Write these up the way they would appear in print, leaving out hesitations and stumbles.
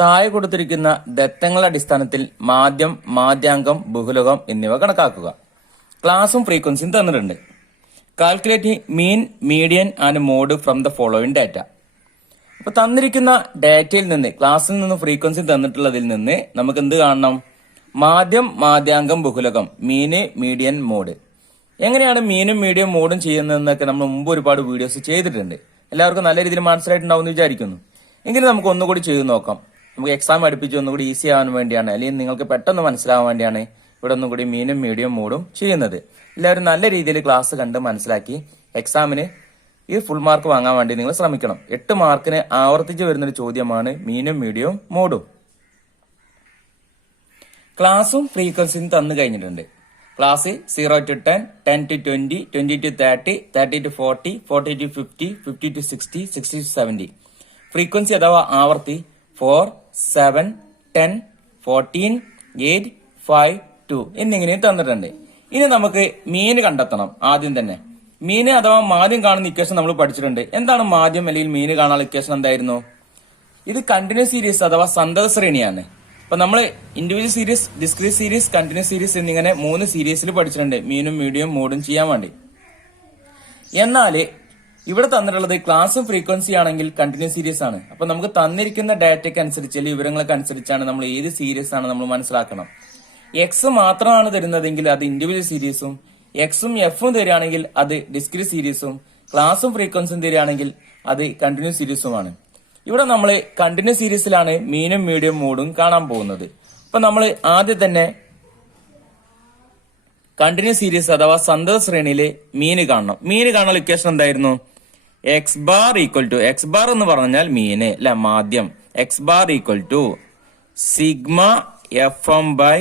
താഴെ കൊടുത്തിരിക്കുന്ന ദത്തങ്ങളുടെ അടിസ്ഥാനത്തിൽ മാധ്യം, മാധ്യാങ്കം, ബഹുലകം എന്നിവ കണക്കാക്കുക. ക്ലാസും ഫ്രീക്വൻസിയും തന്നിട്ടുണ്ട്. Calculate mean, median and mode from the following data. അപ്പൊ തന്നിരിക്കുന്ന ഡാറ്റയിൽ നിന്ന്, ക്ലാസ്സിൽ നിന്ന് ഫ്രീക്വൻസി തന്നിട്ടുള്ളതിൽ നിന്ന് നമുക്ക് എന്ത് കാണണം? മാധ്യം, മാധ്യാങ്കം, ബഹുലകം, മീന്, മീഡിയൻ, മോഡ്. എങ്ങനെയാണ് മീനും മീഡിയം മോഡും ചെയ്യുന്നതെന്നൊക്കെ നമ്മൾ മുമ്പ് ഒരുപാട് വീഡിയോസ് ചെയ്തിട്ടുണ്ട്. എല്ലാവർക്കും നല്ല രീതിയിൽ മനസ്സിലായിട്ടുണ്ടാവും എന്ന് വിചാരിക്കുന്നു. എങ്കിലും നമുക്ക് ഒന്നുകൂടി ചെയ്ത് നോക്കാം. നമുക്ക് എക്സാം അടുപ്പിച്ച് ഒന്നുകൂടി ഈസി ആവാൻ വേണ്ടിയാണ്, അല്ലെങ്കിൽ നിങ്ങൾക്ക് പെട്ടെന്ന് മനസ്സിലാവാൻ വേണ്ടിയാണ് ഇവിടെ ഒന്നുകൂടി മീനും മീഡിയം മോഡും ചെയ്യുന്നത്. എല്ലാവരും നല്ല രീതിയിൽ ക്ലാസ് കണ്ട് മനസ്സിലാക്കി എക്സാമിന് ഈ ഫുൾ മാർക്ക് വാങ്ങാൻ വേണ്ടി നിങ്ങൾ ശ്രമിക്കണം. 8 മാർക്കിന് ആവർത്തിച്ച് വരുന്നൊരു ചോദ്യമാണ് മീനും മീഡിയവും മോഡും. ക്ലാസും ഫ്രീക്വൻസിയും തന്നു കഴിഞ്ഞിട്ടുണ്ട്. Class 0 to 10, 10 to 20, 20 to 30, 30 to 40, 40 to 50, 50 to 60, 60 to 70. Frequency അഥവാ ആവർത്തി 4, 7, 10, 14, 8, 5, 2 എന്നിങ്ങനെ തന്നിട്ടുണ്ട്. ഇനി നമുക്ക് മീന് കണ്ടെത്തണം. ആദ്യം തന്നെ മീന് അഥവാ മാധ്യം കാണുന്ന ഇക്വേഷൻ നമ്മൾ പഠിച്ചിട്ടുണ്ട്. എന്താണ് മാധ്യം അല്ലെങ്കിൽ മീന് കാണാനുള്ള ഇക്വേഷൻ എന്തായിരുന്നു? ഇത് കണ്ടിന്യൂസ് സീരീസ് അഥവാ സന്തത ശ്രേണിയാണ്. അപ്പൊ നമ്മൾ individual series, discrete series, continuous series എന്നിങ്ങനെ 3 സീരീസിൽ പഠിച്ചിട്ടുണ്ട് മീനും മീഡിയം മോഡും ചെയ്യാൻ വേണ്ടി. എന്നാല് ഇവിടെ തന്നിട്ടുള്ളത് ക്ലാസും ഫ്രീക്വൻസി ആണെങ്കിൽ കണ്ടിന്യൂസ് സീരീസ് ആണ്. അപ്പൊ നമുക്ക് തന്നിരിക്കുന്ന ഡാറ്റയ്ക്ക് അനുസരിച്ച് അല്ലെങ്കിൽ വിവരങ്ങൾക്ക് അനുസരിച്ചാണ് നമ്മൾ ഏത് സീരീസ് ആണ് നമ്മൾ മനസ്സിലാക്കണം. എക്സ് മാത്രമാണ് തരുന്നതെങ്കിൽ അത് ഇൻഡിവിജ്വൽ സീരീസും, എക്സും എഫും തരികയാണെങ്കിൽ അത് ഡിസ്ക്രീറ്റ് സീരീസും, ക്ലാസും ഫ്രീക്വൻസിയും തരികയാണെങ്കിൽ അത് കണ്ടിന്യൂസ് സീരീസുമാണ്. ഇവിടെ നമ്മൾ കണ്ടിന്യൂസ് സീരീസിലാണ് മീനും മീഡിയം മോഡും കാണാൻ പോകുന്നത്. അപ്പൊ നമ്മൾ ആദ്യം തന്നെ കണ്ടിന്യൂസ് സീരീസ് അഥവാ സന്തത ശ്രേണിയിലെ മീന് കാണണം. മീന് കാണാനുള്ള ഇക്വേഷൻ എന്തായിരുന്നു? X bar equal to, X bar എന്ന് പറഞ്ഞാൽ മീന് അല്ലെ, മാധ്യം. X bar equal to sigma F M by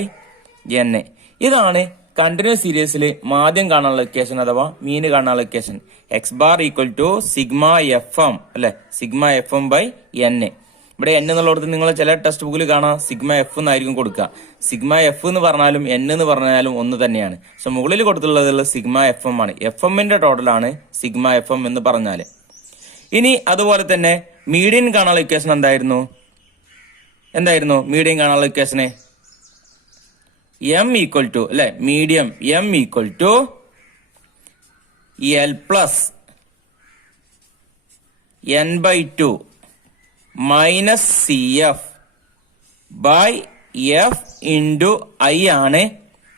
N എ. ഇതാണ് കണ്ടിന്യൂസ് സീരീസിൽ മാധ്യം കാണാനുള്ള ഇക്വേഷൻ അഥവാ മീന് കാണാനുള്ള equation. X bar equal to sigma F M അല്ലെ, sigma F M by N എ. ഇവിടെ എൻ എന്നുള്ളത് നിങ്ങൾ ചില ടെക്സ്റ്റ് ബുക്കിൽ കാണാം സിഗ്മ എഫ് എന്നായിരിക്കും കൊടുക്കുക. സിഗ്മ എഫ് എന്ന് പറഞ്ഞാലും എൻ എന്ന് പറഞ്ഞാലും ഒന്ന് തന്നെയാണ്. പക്ഷെ മുകളിൽ കൊടുത്തുള്ളത് സിഗ്മ എഫ് എം ആണ്. എഫ് എമ്മിന്റെ ടോട്ടലാണ് സിഗ്മ എഫ് എം എന്ന് പറഞ്ഞാല്. ഇനി അതുപോലെ തന്നെ മീഡിയൻ കാണാനുള്ള ഇക്വേഷൻ എന്തായിരുന്നു? മീഡിയൻ കാണാനുള്ള ഇക്വേഷന് എം ഈക്വൽ ടു അല്ലെ, medium M equal to L plus N by 2 minus C F by F into I ആണ്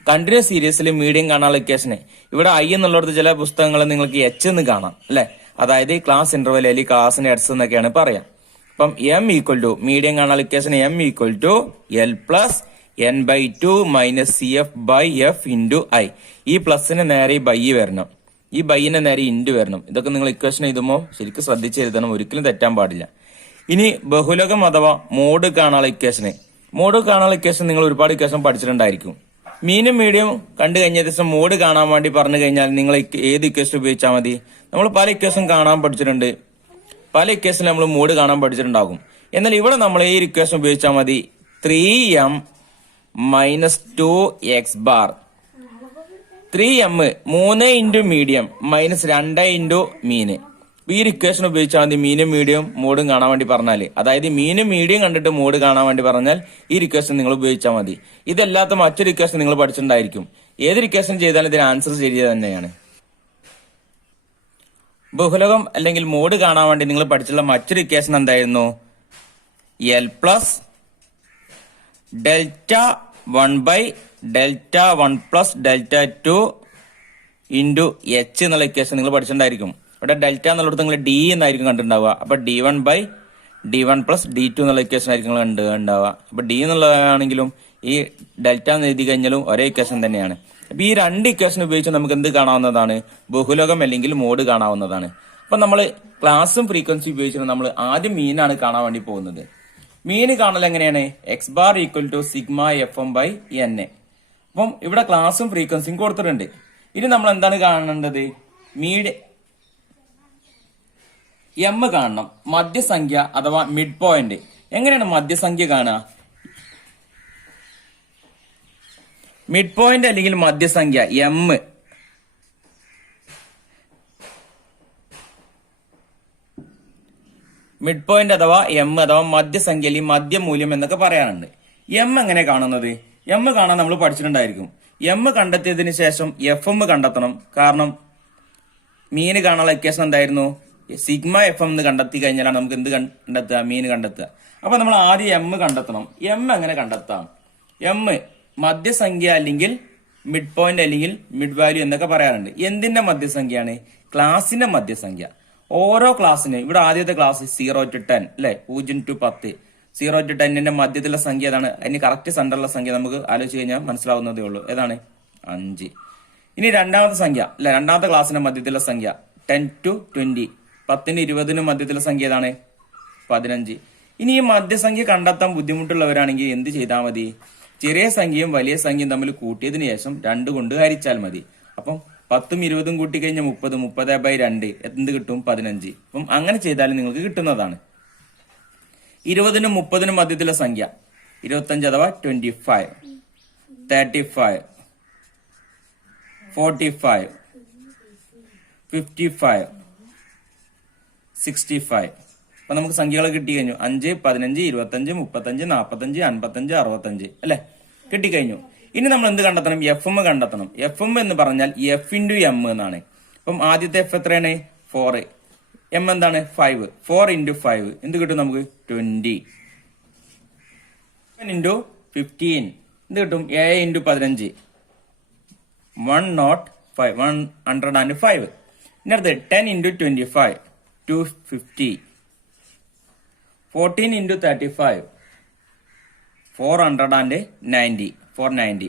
കണ്ടിന്യൂസ് സീരീസിൽ മീഡിയം കാണാനുള്ള ഇക്വേഷന്. ഇവിടെ ഐ എന്നുള്ളത് ചില പുസ്തകങ്ങൾ നിങ്ങൾക്ക് എച്ച് എന്ന് കാണാം അല്ലെ, അതായത് ക്ലാസ് ഇന്റർവെൽ അല്ലെങ്കിൽ ക്ലാസിന്റെ എഡ്സ് എന്നൊക്കെയാണ് പറയാം. അപ്പം എം ഈക്വൽ ടു മീഡിയം കാണാനുള്ള equation M equal to L plus N by 2 minus C F by F into I. ഈ പ്ലസിന് നേരെ ഈ ബൈ വരണം, ഈ ബൈന് നേരെ ഇൻറ്റു വരണം. ഇതൊക്കെ നിങ്ങൾ ഇക്വേഷൻ എഴുതുമ്പോൾ ശരിക്കും ശ്രദ്ധിച്ചെഴുതണം, ഒരിക്കലും തെറ്റാൻ പാടില്ല. ഇനി ബഹുലകം അഥവാ മോഡ് കാണാനുള്ള ഇക്വേഷന്, മോഡ് കാണാനുള്ള ഇക്വേഷൻ നിങ്ങൾ ഒരുപാട് ഇക്വേഷൻ പഠിച്ചിട്ടുണ്ടായിരിക്കും. മീനും മീഡിയം കണ്ടു കഴിഞ്ഞ ദിവസം മോഡ് കാണാൻ വേണ്ടി പറഞ്ഞു കഴിഞ്ഞാൽ നിങ്ങൾ ഏത് ഇക്വേഷൻ ഉപയോഗിച്ചാൽ മതി? നമ്മൾ പല ഇക്വേഷൻ കാണാൻ പഠിച്ചിട്ടുണ്ട്, പല ഇക്വേഷൻ നമ്മൾ മോഡ് കാണാൻ പഠിച്ചിട്ടുണ്ടാകും. എന്നാൽ ഇവിടെ നമ്മൾ ഈ ഇക്വേഷൻ ഉപയോഗിച്ചാൽ മതി. 3m minus 2x bar. 3m 3 into medium minus 2 into മീന്. ഈ ഇക്വേഷൻ ഉപയോഗിച്ചാൽ മതി മീനും മീഡിയം മോഡും കാണാൻ വേണ്ടി പറഞ്ഞാൽ. അതായത് മീനും മീഡിയം കണ്ടിട്ട് മോഡ് കാണാൻ വേണ്ടി പറഞ്ഞാൽ ഈ ഇക്വേഷൻ നിങ്ങൾ ഉപയോഗിച്ചാൽ മതി. ഇതല്ലാത്ത മറ്റൊരു ഇക്വേഷൻ നിങ്ങൾ പഠിച്ചിട്ടുണ്ടായിരിക്കും. ഏത് ഇക്വേഷൻ ചെയ്താലും ഇതിന് ആൻസർ ശരി തന്നെയാണ്. ബഹുലകം അല്ലെങ്കിൽ മോഡ് കാണാൻ വേണ്ടി നിങ്ങൾ പഠിച്ചുള്ള മറ്റൊരു ഇക്വേഷൻ എന്തായിരുന്നു? L plus delta 1 by delta 1 plus delta 2 into H എന്നുള്ള ഇക്വേഷൻ നിങ്ങൾ പഠിച്ചിട്ടുണ്ടായിരിക്കും. ഇവിടെ ഡെൽറ്റ എന്നുള്ളത് നിങ്ങൾ ഡി എന്നായിരിക്കും കണ്ടിട്ടുണ്ടാവുക. അപ്പൊ D1 by D1 plus D2 എന്നുള്ള ഇക്വേഷൻ ആയിരിക്കും നിങ്ങൾ കണ്ടുണ്ടാവുക. അപ്പൊ ഡി എന്നുള്ളതാണെങ്കിലും ഈ ഡെൽറ്റ എന്ന് എഴുതി കഴിഞ്ഞാലും ഒരേ ഇക്വേഷൻ തന്നെയാണ്. അപ്പൊ ഈ 2 ഇക്വേഷൻ ഉപയോഗിച്ച് നമുക്ക് എന്ത് കാണാവുന്നതാണ്? ബഹുലകം അല്ലെങ്കിൽ മോഡ് കാണാവുന്നതാണ്. അപ്പൊ നമ്മൾ ക്ലാസും ഫ്രീക്വൻസി ഉപയോഗിച്ചിട്ട് നമ്മൾ ആദ്യം മീനാണ് കാണാൻ വേണ്ടി പോകുന്നത്. മീന് കാണൽ എങ്ങനെയാണ്? X bar equal to sigma F M by N എ. അപ്പം ഇവിടെ ക്ലാസും ഫ്രീക്വൻസിയും കൊടുത്തിട്ടുണ്ട്. ഇനി നമ്മൾ എന്താണ് കാണേണ്ടത്? എം കാണണം, മധ്യസംഖ്യ അഥവാ മിഡ് പോയിന്റ്. എങ്ങനെയാണ് മധ്യസംഖ്യ കാണുക? മിഡ് പോയിന്റ് അല്ലെങ്കിൽ മധ്യസംഖ്യ എം മിഡ് പോയിന്റ് അഥവാ എം അഥവാ മധ്യസംഖ്യ അല്ലെങ്കിൽ മധ്യമൂല്യം എന്നൊക്കെ പറയാറുണ്ട്. എം എങ്ങനെ കാണുന്നത്? എം കാണാൻ നമ്മൾ പഠിച്ചിട്ടുണ്ടായിരിക്കും. എം കണ്ടെത്തിയതിന് ശേഷം എഫ് എം കണ്ടെത്തണം. കാരണം മീന് കാണാനുള്ള ഇക്വേഷൻ എന്തായിരുന്നു? സിഗ്മ എഫ് എം എന്ന് കണ്ടെത്തി കഴിഞ്ഞാലാണ് നമുക്ക് എന്ത് കണ്ടെത്തുക? മീന് കണ്ടെത്തുക. അപ്പൊ നമ്മൾ ആദ്യം എം കണ്ടെത്തണം. എം എങ്ങനെ കണ്ടെത്താം? എം മധ്യസംഖ്യ അല്ലെങ്കിൽ മിഡ് പോയിന്റ് അല്ലെങ്കിൽ മിഡ് വാല്യൂ എന്നൊക്കെ പറയാറുണ്ട്. എന്തിന്റെ മധ്യസംഖ്യയാണ്? ക്ലാസിന്റെ മധ്യസംഖ്യ. ഓരോ ക്ലാസ്സിന് ഇവിടെ ആദ്യത്തെ ക്ലാസ് 0 to 10 അല്ലെ, 0 to 10, 0 to 10ന്റെ മധ്യത്തിലുള്ള സംഖ്യ ഏതാണ്? അതിന് കറക്റ്റ് സെന്ററിലുള്ള സംഖ്യ നമുക്ക് ആലോചിച്ച് കഴിഞ്ഞാൽ മനസ്സിലാവുന്നതേ ഉള്ളൂ. ഏതാണ്? 5. ഇനി രണ്ടാമത്തെ സംഖ്യ അല്ലെ, രണ്ടാമത്തെ ക്ലാസ്സിന്റെ മധ്യത്തിലുള്ള സംഖ്യ 10 to 20, 10നും 20നും മധ്യത്തിലുള്ള സംഖ്യ ഏതാണ്? 15. ഇനി ഈ മധ്യസംഖ്യ കണ്ടെത്താൻ ബുദ്ധിമുട്ടുള്ളവരാണെങ്കിൽ എന്ത് ചെയ്താൽ മതി? ചെറിയ സംഖ്യയും വലിയ സംഖ്യയും തമ്മിൽ കൂട്ടിയതിനു ശേഷം 2 കൊണ്ട് ഹരിച്ചാൽ മതി. അപ്പം 10ഉം 20ഉം കൂട്ടി കഴിഞ്ഞാൽ 30, 30/2 എന്ത് കിട്ടും? 15. അപ്പം അങ്ങനെ ചെയ്താൽ നിങ്ങൾക്ക് കിട്ടുന്നതാണ്. 20നും 30നും മധ്യത്തിലുള്ള സംഖ്യ 25 അഥവാ 25, 35, 45, 55, 65. അപ്പൊ നമുക്ക് സംഖ്യകൾ കിട്ടി കഴിഞ്ഞു. 5, 15, 25, 35, 45, 55, 65 അല്ലെ, കിട്ടിക്കഴിഞ്ഞു. ഇനി നമ്മൾ എന്ത് കണ്ടെത്തണം? എഫ് എം കണ്ടെത്തണം. എഫ് എം എന്ന് പറഞ്ഞാൽ എഫ് ഇൻറ്റു എം എന്നാണ്. അപ്പം ആദ്യത്തെ എഫ് എത്രയാണ്? 4. എം എന്താണ്? 5. 4 into 5 എന്ത് കിട്ടും നമുക്ക്? 20. 7 into 15 എന്ത് കിട്ടും? 7 into 15 105, 105. ഇനി അടുത്ത് 10 into 25 250. 14 into 35 490, 490.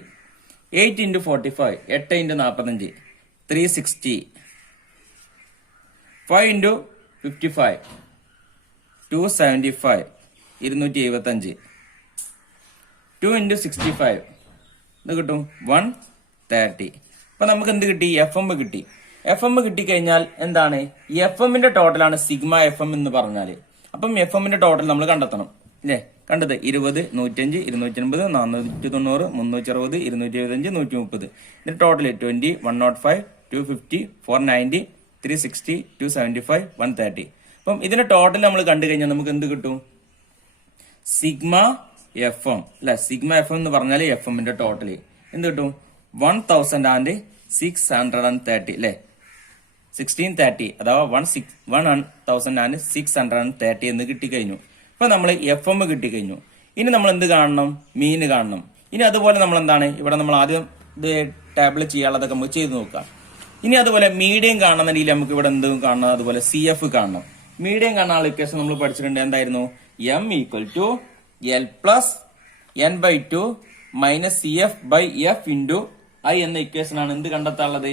8 into 45, 8 into 45 360. 5 into 55 275, 275. 2 into 65 ഇത് കിട്ടും 130. അപ്പൊ നമുക്ക് എന്ത് കിട്ടി? എഫ് എം കിട്ടി. എഫ് എം കിട്ടിക്കഴിഞ്ഞാൽ എന്താണ്? എഫ് എമ്മിന്റെ ടോട്ടലാണ് സിഗ്മ എഫ് എം എന്ന് പറഞ്ഞാല്. അപ്പം എഫ് എമ്മിന്റെ ടോട്ടൽ നമ്മൾ കണ്ടെത്തണം അല്ലേ? കണ്ടത് 20, 105, 280, 490, 360, 275, 130. ഇതിന്റെ ടോട്ടൽ 20, 105, 250, 490, 360, 275, 130. അപ്പം ഇതിന്റെ ടോട്ടൽ നമ്മൾ കണ്ടു കഴിഞ്ഞാൽ നമുക്ക് എന്ത് കിട്ടും? സിഗ്മ എഫ് എം അല്ലെ. സിഗ്മ എഫ് എം എന്ന് പറഞ്ഞാൽ എഫ് എമ്മിന്റെ ടോട്ടൽ എന്ത് കിട്ടും? 1630 അല്ലെ, 1630 അഥവാ 1630 എന്ന് കിട്ടിക്കഴിഞ്ഞു. ഇപ്പൊ നമ്മൾ എഫ് എം കിട്ടിക്കഴിഞ്ഞു. ഇനി നമ്മൾ എന്ത് കാണണം? മീന് കാണണം. ഇനി അതുപോലെ നമ്മൾ എന്താണ് ഇവിടെ നമ്മൾ ആദ്യം ഇത് ടേബിൾ ചെയ്യാനുള്ളതൊക്കെ നമുക്ക് ചെയ്ത് നോക്കാം. ഇനി അതുപോലെ മീഡിയം കാണണമെങ്കിൽ നമുക്ക് ഇവിടെ എന്തും കാണണം? അതുപോലെ സി എഫ് കാണണം. മീഡിയം കാണാനുള്ള ഇക്വേഷൻ നമ്മൾ പഠിച്ചിട്ടുണ്ട്. എന്തായിരുന്നു? M equal to L plus N by 2 minus C F by F into I എന്ന ഇക്വേഷൻ ആണ് എന്ത് കണ്ടെത്താനുള്ളത്?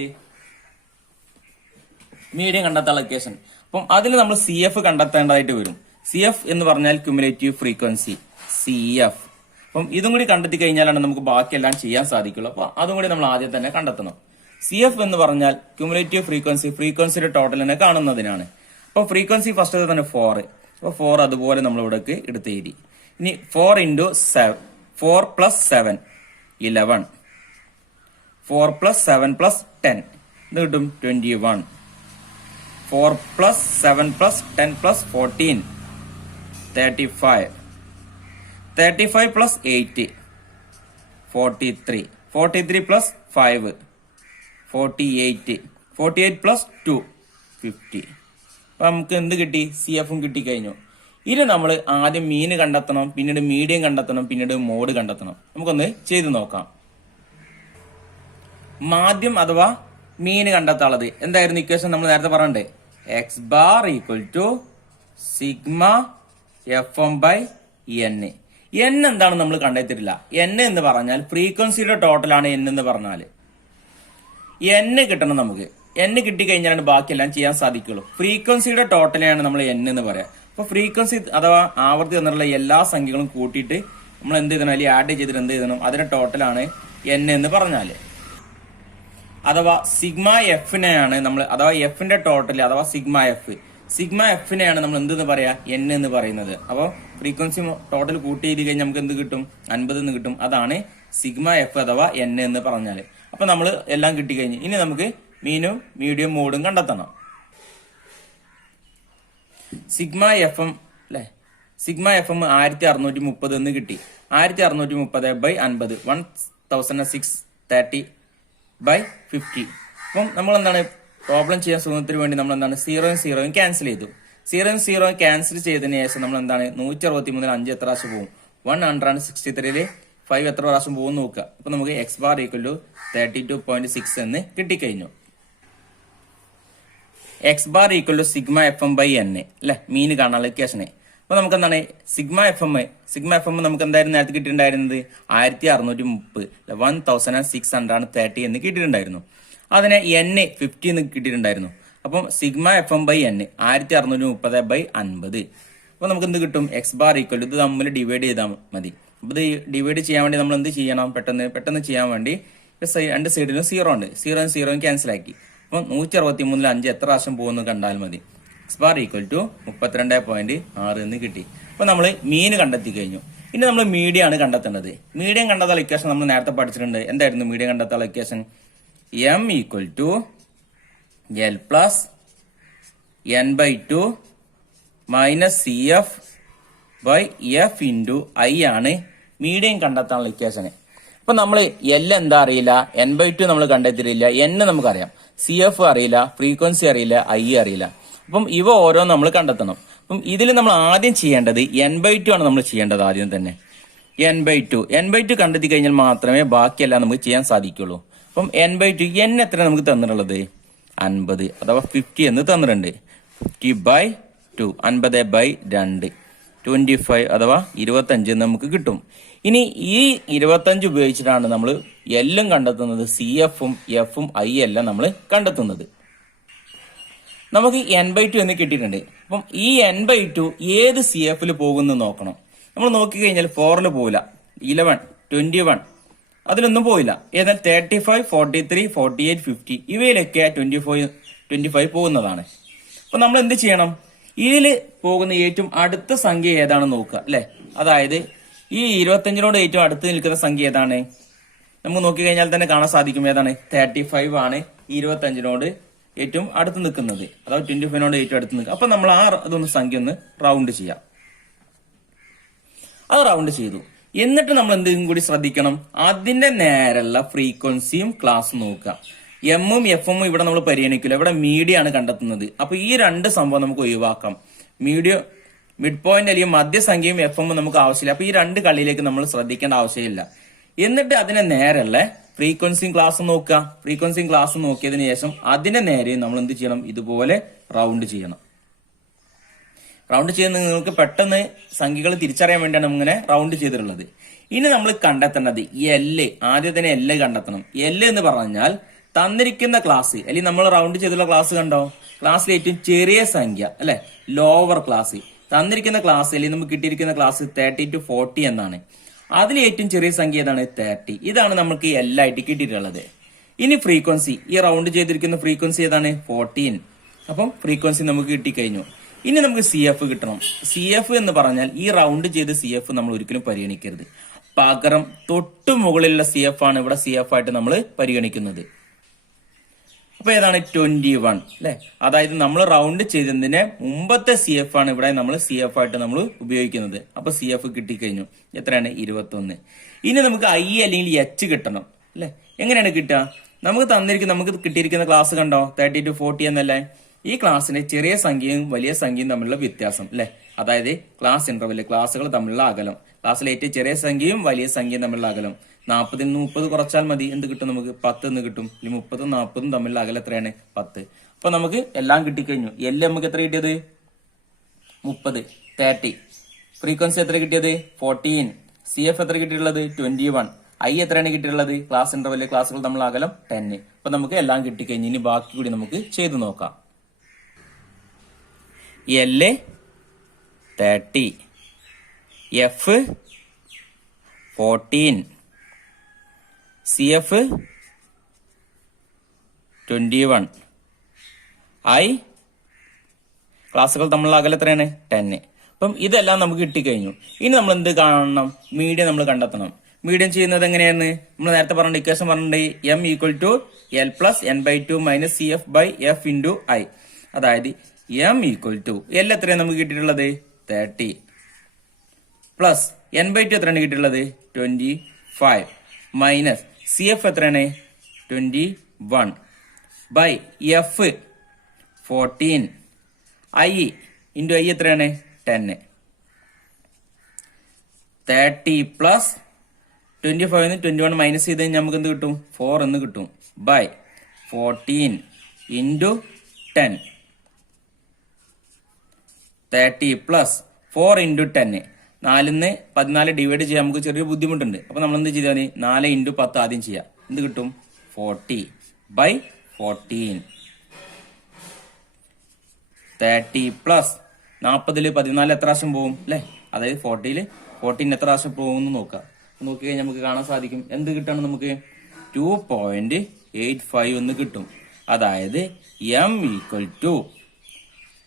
മീഡിയം കണ്ടെത്താനുള്ള ഇക്വേഷൻ. അപ്പം അതിൽ നമ്മൾ സി എഫ് കണ്ടെത്തേണ്ടതായിട്ട് വരും. സി എഫ് എന്ന് പറഞ്ഞാൽ ക്യുമുലേറ്റീവ് ഫ്രീക്വൻസി, സി എഫ്. അപ്പം ഇതും കൂടി കണ്ടെത്തി കഴിഞ്ഞാലാണ് നമുക്ക് ബാക്കിയെല്ലാം ചെയ്യാൻ സാധിക്കുള്ളൂ. അപ്പൊ അതും കൂടി നമ്മൾ ആദ്യം തന്നെ കണ്ടെത്തണം. സി എഫ് എന്ന് പറഞ്ഞാൽ ക്യുമുലേറ്റീവ് ഫ്രീക്വൻസി, ഫ്രീക്വൻസിയുടെ ടോട്ടൽ തന്നെ കാണുന്നതിനാണ്. അപ്പൊ ഫ്രീക്വൻസി ഫസ്റ്റ് തന്നെ 4. അപ്പൊ 4 അതുപോലെ നമ്മൾ ഇവിടേക്ക് എടുത്ത് എഴുതി. ഇനി 4 into 7, 4 plus 7 11, 4 plus 7 plus 10 ഇത് കിട്ടും 21. 4 plus 7 plus 10 plus 14 35. 35 plus 8 43. 43 plus 5 48. 48 plus 2 50. അപ്പൊ നമുക്ക് എന്ത് കിട്ടി? സി എഫും കിട്ടിക്കഴിഞ്ഞു. ഇനി നമ്മൾ ആദ്യം മീന് കണ്ടെത്തണം, പിന്നീട് മീഡിയം കണ്ടെത്തണം, പിന്നീട് മോഡ് കണ്ടെത്തണം. നമുക്കൊന്ന് ചെയ്തു നോക്കാം. മാധ്യം അഥവാ മീന് കണ്ടെത്താനുള്ളത് എന്തായിരുന്നു ഇക്വേഷൻ? നമ്മൾ നേരത്തെ പറഞ്ഞേ X bar equal to sigma F M by N. N എന്താണ് നമ്മൾ കണ്ടെത്തിയിട്ടില്ല. എൻ എന്ന് പറഞ്ഞാൽ ഫ്രീക്വൻസിയുടെ ടോട്ടലാണ് എൻ എന്ന് പറഞ്ഞാൽ. എൻ കിട്ടണം നമുക്ക്. എൻ കിട്ടിക്കഴിഞ്ഞാലാണ് ബാക്കിയെല്ലാം ചെയ്യാൻ സാധിക്കുള്ളൂ. ഫ്രീക്വൻസിയുടെ ടോട്ടലാണ് നമ്മൾ എൻ എന്ന് പറയാം. അപ്പൊ ഫ്രീക്വൻസി അഥവാ ആവർത്തി തന്നിട്ടുള്ള എല്ലാ സംഖ്യകളും കൂട്ടിയിട്ട് നമ്മൾ എന്ത് ചെയ്യണം? അല്ലെങ്കിൽ ആഡ് ചെയ്തിട്ട് എന്ത് ചെയ്യണം? അതിന്റെ ടോട്ടലാണ് എൻ എന്ന് പറഞ്ഞാല്. അഥവാ സിഗ്മ എഫിനെയാണ് നമ്മൾ, അഥവാ എഫിന്റെ ടോട്ടൽ അഥവാ സിഗ്മ എഫിനെയാണ് നമ്മൾ എന്തെന്ന് പറയാ? എൻ എന്ന് പറയുന്നത്. അപ്പോൾ ഫ്രീക്വൻസി ടോട്ടൽ കൂട്ടി ചെയ്ത് കഴിഞ്ഞാൽ നമുക്ക് എന്ത് കിട്ടും? 50 എന്ന് കിട്ടും. അതാണ് സിഗ്മ എഫ് അഥവാ എൻ എന്ന് പറഞ്ഞാല്. അപ്പൊ നമ്മൾ എല്ലാം കിട്ടിക്കഴിഞ്ഞു. ഇനി നമുക്ക് മീനും മീഡിയം മോഡും കണ്ടെത്തണം. സിഗ്മ എഫ് എം അല്ലെ. സിഗ്മ എഫ് എം 1630 എന്ന് കിട്ടി. 1630/50 1630/50. അപ്പം നമ്മൾ എന്താണ് പ്രോബ്ലം ചെയ്യാൻ സുഖത്തിന് വേണ്ടി നമ്മൾ എന്താണ് 0 ക്യാൻസൽ ചെയ്തു. 0 ക്യാൻസൽ ചെയ്തതിന് ശേഷം നമ്മൾ എന്താണ് 163 5 എത്ര പ്രാവശ്യം പോകും? 163 5 എത്ര പ്രാവശ്യം പോകും നോക്കുക. അപ്പൊ നമുക്ക് എക്സ് ബാർ ഈക്വൽ ടു 32.6 എന്ന് കിട്ടിക്കഴിഞ്ഞു. X bar equal to sigma F M by N അല്ലെ, മീൻ കാണാനുള്ള ഇക്വേഷനെ. അപ്പൊ നമുക്ക് എന്താണ് സിഗ്മ എഫ് എം നമുക്ക് എന്തായിരുന്നു നേരത്തെ കിട്ടിയിട്ടുണ്ടായിരുന്നത്? 1630 1630 എന്ന് കിട്ടിയിട്ടുണ്ടായിരുന്നു. അതിനെ എൻ 50 എന്ന് കിട്ടിയിട്ടുണ്ടായിരുന്നു. അപ്പം sigma F M by N 1630/50. അപ്പൊ നമുക്ക് എന്ത് കിട്ടും? എക്സ് ബാർ ഈക്വൽ ഇത് തമ്മിൽ ഡിവൈഡ് ചെയ്താൽ മതി. അപ്പൊ ഇത് ഡിവൈഡ് ചെയ്യാൻ വേണ്ടി നമ്മൾ എന്ത് ചെയ്യണം? പെട്ടെന്ന് ചെയ്യാൻ വേണ്ടി രണ്ട് സൈഡിലും 0 ഉണ്ട്. 0 ക്യാൻസൽ ആക്കി. അപ്പൊ 163 5 എത്ര പ്രാവശ്യം പോകുന്നു കണ്ടാൽ മതി. എക്സ് ബാർ ഈക്വൽ ടു 32.6 എന്ന് കിട്ടി. അപ്പൊ നമ്മൾ മീൻ കണ്ടെത്തി കഴിഞ്ഞു. ഇനി നമ്മൾ മീഡിയം ആണ് കണ്ടെത്തേണ്ടത്. മീഡിയം കണ്ടെത്താനുള്ള ഇക്വേഷൻ നമ്മൾ നേരത്തെ പഠിച്ചിട്ടുണ്ട്. എന്തായിരുന്നു മീഡിയം കണ്ടെത്താനുള്ള equation? M equal to L plus n/2 minus C F by F into I ആണ് മീഡിയം കണ്ടെത്താനുള്ള ഇക്വേഷന്. അപ്പൊ നമ്മൾ എൽ എന്താ അറിയില്ല, n/2 നമ്മൾ കണ്ടെത്തിയിട്ടില്ല, n നമുക്കറിയാം, സി എഫ് അറിയില്ല, ഫ്രീക്വൻസി അറിയില്ല, ഐ അറിയില്ല. അപ്പം ഇവ ഓരോന്നും നമ്മൾ കണ്ടെത്തണം. അപ്പം ഇതിൽ നമ്മൾ ആദ്യം ചെയ്യേണ്ടത് n/2 ആണ് നമ്മൾ ചെയ്യേണ്ടത്. ആദ്യം തന്നെ n/2 കണ്ടെത്തി കഴിഞ്ഞാൽ മാത്രമേ ബാക്കിയെല്ലാം നമുക്ക് ചെയ്യാൻ സാധിക്കുള്ളൂ. അപ്പം n/2 n എത്ര നമുക്ക് തന്നിട്ടുള്ളത്? 50 അഥവാ 50 എന്ന് തന്നിട്ടുണ്ട്. 50/2 50/2 25 അഥവാ 25 നമുക്ക് കിട്ടും. ഇനി ഈ 25 ഉപയോഗിച്ചിട്ടാണ് നമ്മൾ എല്ലാം കണ്ടെത്തുന്നത്. സി എഫും എഫും ഐ എല്ലാം നമ്മൾ കണ്ടെത്തുന്നത്. നമുക്ക് n/2 എന്ന് കിട്ടിയിട്ടുണ്ട്. അപ്പം ഈ n/2 ഏത് സി എഫിൽ പോകുന്നു നോക്കണം. നമ്മൾ നോക്കിക്കഴിഞ്ഞാൽ 4 പോവില്ല, 11 21 അതിലൊന്നും പോയില്ല. ഏതായാൽ 35 43 48 50 ഇവയിലൊക്കെ 25 പോകുന്നതാണ്. അപ്പൊ നമ്മൾ എന്ത് ചെയ്യണം? ഇതിൽ പോകുന്ന ഏറ്റവും അടുത്ത സംഖ്യ ഏതാണെന്ന് നോക്കുക അല്ലെ. അതായത് ഈ 25നോട് ഏറ്റവും അടുത്ത് നിൽക്കുന്ന സംഖ്യ ഏതാണ്? നമുക്ക് നോക്കിക്കഴിഞ്ഞാൽ തന്നെ കാണാൻ സാധിക്കും. ഏതാണ്? 35 ആണ് 25നോട് ഏറ്റവും അടുത്ത് നിൽക്കുന്നത്, അഥവാ 25നോട് ഏറ്റവും അടുത്ത് നിൽക്കുക. അപ്പൊ നമ്മൾ അതൊന്ന് സംഖ്യ ഒന്ന് റൗണ്ട് ചെയ്യാം. അത് റൗണ്ട് ചെയ്തു. എന്നിട്ട് നമ്മൾ എന്തെങ്കിലും കൂടി ശ്രദ്ധിക്കണം, അതിന്റെ നേരെയുള്ള ഫ്രീക്വൻസിയും ക്ലാസ്സും നോക്കുക. എമ്മും എഫും ഇവിടെ നമ്മൾ പരിഗണിക്കില്ല, ഇവിടെ മീഡിയം ആണ് കണ്ടെത്തുന്നത്. അപ്പൊ ഈ രണ്ട് സംഭവം നമുക്ക് ഒഴിവാക്കാം. മിഡ് പോയിന്റ് അല്ലെങ്കിൽ മധ്യസംഖ്യയും എഫും നമുക്ക് ആവശ്യമില്ല. അപ്പൊ ഈ രണ്ട് കളിയിലേക്ക് നമ്മൾ ശ്രദ്ധിക്കേണ്ട ആവശ്യമില്ല. എന്നിട്ട് അതിനെ നേരെയുള്ള ഫ്രീക്വൻസിയും ക്ലാസ്സും നോക്കുക. ഫ്രീക്വൻസിയും ക്ലാസ്സും നോക്കിയതിനു ശേഷം അതിന്റെ നേരെ നമ്മൾ എന്ത് ചെയ്യണം? ഇതുപോലെ റൗണ്ട് ചെയ്യണം. റൗണ്ട് ചെയ്ത് നിങ്ങൾക്ക് പെട്ടെന്ന് സംഖ്യകൾ തിരിച്ചറിയാൻ വേണ്ടിയാണ് ഇങ്ങനെ റൗണ്ട് ചെയ്തിട്ടുള്ളത്. ഇനി നമ്മൾ കണ്ടെത്തേണ്ടത് എല്ല്. ആദ്യം തന്നെ എല്ല് കണ്ടെത്തണം. എല്ല് എന്ന് പറഞ്ഞാൽ തന്നിരിക്കുന്ന ക്ലാസ്, അല്ലെങ്കിൽ നമ്മൾ റൗണ്ട് ചെയ്തുള്ള ക്ലാസ് കണ്ടോ, ക്ലാസ്സിലെ ഏറ്റവും ചെറിയ സംഖ്യ അല്ലെ, ലോവർ ക്ലാസ്. തന്നിരിക്കുന്ന ക്ലാസ് അല്ലെങ്കിൽ നമുക്ക് കിട്ടിയിരിക്കുന്ന ക്ലാസ് 30 to 40 എന്നാണ്. അതിൽ ഏറ്റവും ചെറിയ സംഖ്യ ഏതാണ്? 30. ഇതാണ് നമുക്ക് എല്ലായിട്ട് കിട്ടിയിട്ടുള്ളത്. ഇനി ഫ്രീക്വൻസി, ഈ റൗണ്ട് ചെയ്തിരിക്കുന്ന ഫ്രീക്വൻസി ഏതാണ്? 14. അപ്പം ഫ്രീക്വൻസി നമുക്ക് കിട്ടിക്കഴിഞ്ഞു. ഇനി നമുക്ക് സി എഫ് കിട്ടണം. സി എഫ് എന്ന് പറഞ്ഞാൽ ഈ റൗണ്ട് ചെയ്ത് സി എഫ് നമ്മൾ ഒരിക്കലും പരിഗണിക്കരുത്. പകരം തൊട്ട് മുകളിലുള്ള സി എഫ് ആണ് ഇവിടെ സി എഫ് ആയിട്ട് നമ്മൾ പരിഗണിക്കുന്നത്. അപ്പൊ ഏതാണ്? 21 അല്ലെ. അതായത് നമ്മൾ റൗണ്ട് ചെയ്തതിന്റെ മുമ്പത്തെ സി എഫ് ആണ് ഇവിടെ നമ്മൾ സി എഫ് ആയിട്ട് നമ്മൾ ഉപയോഗിക്കുന്നത്. അപ്പൊ സി എഫ് കിട്ടിക്കഴിഞ്ഞു. എത്രയാണ്? 21. ഇനി നമുക്ക് ഐ അല്ലെങ്കിൽ എച്ച് കിട്ടണം അല്ലെ. എങ്ങനെയാണ് കിട്ടുക? നമുക്ക് കിട്ടിയിരിക്കുന്ന ക്ലാസ് കണ്ടോ, 30 to 40 എന്നല്ലേ. ഈ ക്ലാസ്സിന്റെ ചെറിയ സംഖ്യയും വലിയ സംഖ്യയും തമ്മിലുള്ള വ്യത്യാസം അല്ലെ. അതായത് ക്ലാസ് ഇന്റർവെല്, ക്ലാസ്സുകൾ തമ്മിലുള്ള അകലം, ക്ലാസ്സിലെ ഏറ്റവും ചെറിയ സംഖ്യയും വലിയ സംഖ്യയും തമ്മിലുള്ള അകലം. 40 30 കുറച്ചാൽ മതി. എന്ത് കിട്ടും? നമുക്ക് 10 എന്ന് കിട്ടും. 30 40 തമ്മിലുള്ള അകലം എത്രയാണ്? 10. അപ്പൊ നമുക്ക് എല്ലാം കിട്ടിക്കഴിഞ്ഞു. എല്ലാം നമുക്ക് എത്ര കിട്ടിയത്? 30 30. ഫ്രീക്വൻസി എത്ര കിട്ടിയത്? 14. സി എഫ് എത്ര കിട്ടിയിട്ടുള്ളത്? 21. ഐ എത്രയാണ് കിട്ടിയിട്ടുള്ളത്? ക്ലാസ് ഇന്റർവെല്, ക്ലാസ്സുകൾ തമ്മിലുള്ള അകലം 10. അപ്പൊ നമുക്ക് എല്ലാം കിട്ടിക്കഴിഞ്ഞു. ഇനി ബാക്കി കൂടി നമുക്ക് ചെയ്തു നോക്കാം. L 30, F 14, C F 21, I ക്ലാസ്സുകൾ തമ്മിലുള്ള അകലം എത്രയാണ്? 10. അപ്പം ഇതെല്ലാം നമുക്ക് കിട്ടിക്കഴിഞ്ഞു. ഇനി നമ്മൾ എന്ത് കാണണം? മീഡിയം നമ്മൾ കണ്ടെത്തണം. മീഡിയം ചെയ്യുന്നത് എങ്ങനെയാണ്? നമ്മൾ നേരത്തെ പറഞ്ഞ ഇക്വേഷൻ പറഞ്ഞിട്ട് M equal to L plus n/2 minus C F by F into I. അതായത് എം ഈക്വൽ ടു എൽ എത്രയാണ് നമുക്ക് കിട്ടിയിട്ടുള്ളത്? 30 പ്ലസ് n/2 എത്രയാണ് കിട്ടിയുള്ളത് 25 മൈനസ് CF എത്രയാണ് 21 by F 14 I into I എത്രയാണ് 10 30 പ്ലസ് 25 21 മൈനസ് ചെയ്ത് കഴിഞ്ഞാൽ നമുക്ക് എന്ത് കിട്ടും 4 എന്ന് കിട്ടും ബൈ 14 ഇൻറ്റു 10 30 പ്ലസ് 4 ഇൻറ്റു 10 4ന്ന് 14 ഡിവൈഡ് ചെയ്യാൻ നമുക്ക് ചെറിയൊരു ബുദ്ധിമുട്ടുണ്ട്. അപ്പൊ നമ്മൾ എന്ത് ചെയ്താൽ 4 ഇൻറ്റു 10 ആദ്യം ചെയ്യാം. എന്ത് കിട്ടും 40 ബൈ 14 30 പ്ലസ് 40 14 എത്ര പ്രാവശ്യം പോകും അല്ലെ? അതായത് 14 എത്ര പ്രാവശ്യം പോകും എന്ന് നോക്കാം. നോക്കി കഴിഞ്ഞാൽ നമുക്ക് കാണാൻ സാധിക്കും എന്ത് കിട്ടണം നമുക്ക് 2.85 എന്ന് കിട്ടും. അതായത് m ഈക്വൽ ടു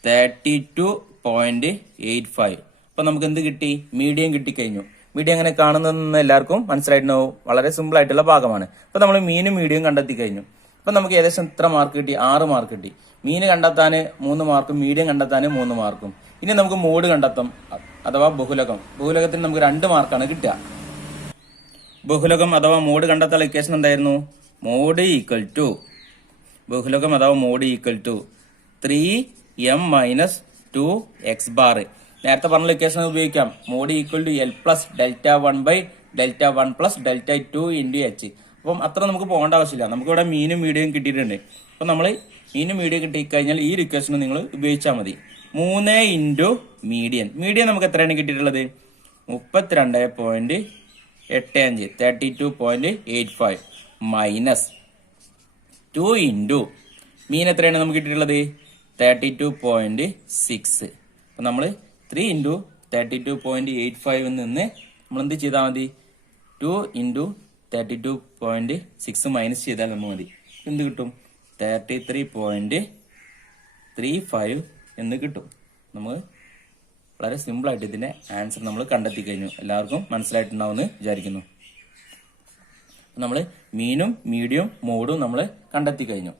32.85. അപ്പൊ നമുക്ക് എന്ത് കിട്ടി മീഡിയം കിട്ടിക്കഴിഞ്ഞു. മീഡിയം എങ്ങനെ കാണുന്നതെന്ന് എല്ലാവർക്കും മനസ്സിലായിട്ടുണ്ടാവും. വളരെ സിമ്പിൾ ആയിട്ടുള്ള ഭാഗമാണ്. അപ്പൊ നമ്മൾ മീനും മീഡിയം കണ്ടെത്തി കഴിഞ്ഞു. അപ്പൊ നമുക്ക് ഏകദേശം എത്ര മാർക്ക് കിട്ടി 6 മാർക്ക് കിട്ടി. മീന് കണ്ടെത്താന് 3 മാർക്കും മീഡിയം കണ്ടെത്താന് 3 മാർക്കും. ഇനി നമുക്ക് മോഡ് കണ്ടെത്താം അഥവാ ബഹുലകത്തിന് നമുക്ക് 2 മാർക്കാണ് കിട്ടുക. ബഹുലകം അഥവാ മോഡ് കണ്ടെത്താൻ ഇക്വേഷൻ എന്തായിരുന്നു മോഡ് ഈക്വൽ ടു ബഹുലകം അഥവാ mode equal to 3m minus 2x bar. നേരത്തെ പറഞ്ഞ ഇക്വേഷൻ ഉപയോഗിക്കാം. Mode equal to L plus Δ1 by Δ1 plus Δ2 into H. അപ്പം അത്ര നമുക്ക് പോകേണ്ട ആവശ്യമില്ല. നമുക്കിവിടെ മീനും മീഡിയം കിട്ടിയിട്ടുണ്ട്. അപ്പൊ നമ്മൾ മീനും മീഡിയം കിട്ടിക്കഴിഞ്ഞാൽ ഈ ഇക്വേഷൻ നിങ്ങൾ ഉപയോഗിച്ചാൽ മതി. 3 ഇൻറ്റു മീഡിയൻ നമുക്ക് എത്രയാണ് കിട്ടിയിട്ടുള്ളത് 32.85 32.85 മൈനസ് 2 ഇൻറ്റു മീൻ എത്രയാണ് നമുക്ക് കിട്ടിയിട്ടുള്ളത് 32.6. അപ്പൊ നമ്മൾ 3 ഇൻറ്റു 32.85 നിന്ന് നമ്മൾ എന്ത് ചെയ്താൽ മതി 2 ഇൻറ്റു 32.6 മൈനസ് ചെയ്താൽ നമ്മൾ മതി. എന്ത് കിട്ടും 33.35 എന്ന് കിട്ടും. നമുക്ക് വളരെ സിമ്പിൾ ആയിട്ട് ഇതിന്റെ ആൻസർ നമ്മൾ കണ്ടെത്തി കഴിഞ്ഞു. എല്ലാവർക്കും മനസ്സിലായിട്ടുണ്ടാവുമെന്ന് വിചാരിക്കുന്നു. നമ്മൾ മീനും മീഡിയം മോഡും നമ്മൾ കണ്ടെത്തി കഴിഞ്ഞു.